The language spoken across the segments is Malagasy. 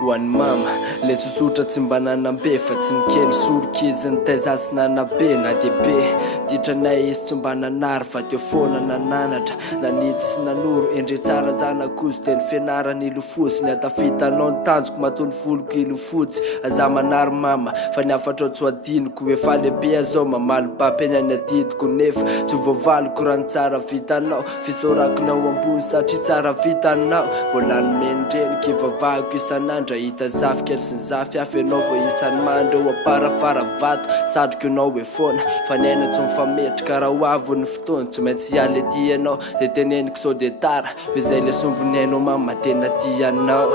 One mama le tsotsotra tsy mba nanambe fa tsy nikely sorokizy ny taizasy nanabe na dehibe ditranay izy tsy mba nanary fa teo foana nananatra nanitsy sy nanoro endre tsara zanakozy teny fianarany ilofosy ny atafitanao ny tanjoko matony voloko ilofotsy aza manary mama fa ny afatra tsy hoadiniko efa lehibe azao mamaly papy eny any adidiko nefa tsy voavaliko raha ny tsara vitanao fisorako ny ao ambony satria tsara vitanao mbola nomendreny kivavahiko isan'andra hita zafy kely sy ny zafy afy ianao vo isan'ny mandro eo aparafara vato satroko ianao hoe foana fa ny aina tsy mifametrika raha ho avo ny fotoana tsy maintsy hialy ety ianao de teneniko sao de tara hoe zay le sombony hainao mama tena ty anao.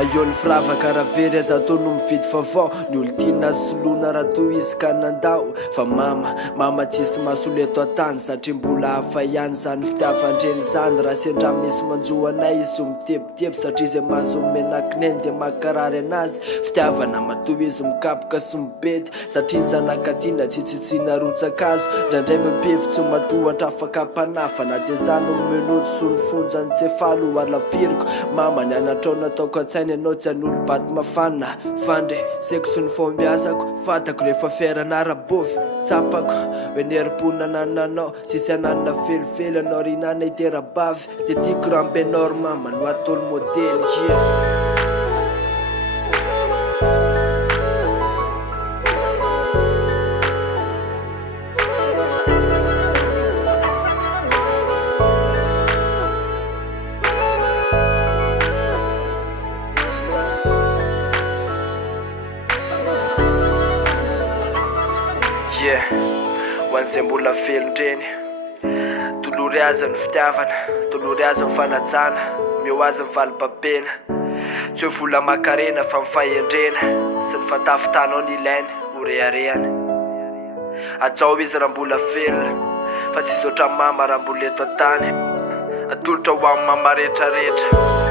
Aion'ny firavaka raha very aza atao no mividy favao ny olo tina solona raha toy izy ka nandao fa mama tsisy masoleto atany satria mbola hafa ihany zany fitiavandreny zany raha sendra misy manjoanay izy ho mitebiteby satria izay mahazo menakineny de makarary anazy fitiavana matoy izy mikapoka sy mibety satria ny zanakatina tsitsitsina rotsakazo ndraindray mipevitsy matohatra afaka mpanafa na de zany menoto so ny fonjany tsefalo ho alaviriko mama ny anatrao nataoko atsainy ianao tsy an'olo baty mafana fandre seko sy ny fao miazako fatako rehefa fiarana rabovy tsapako hoe nerim-ponina nananao tsisy ananina felifely anao rinana iterabavy de tiako rambenor mama no atolo modely hoan'izay mbola velondreny tolory aza ny fitiavana tolory aza ny fanajana meo aza ny valibabena tsy hoe vola makarena fa mifahendrena sy ny fatafitanao ny ilainy ho reharehana atsao izy raha mbola velona fa tsy zotra mama raha mbola eto an-tany atolotra ho amin'ny mama rehetrarehetra.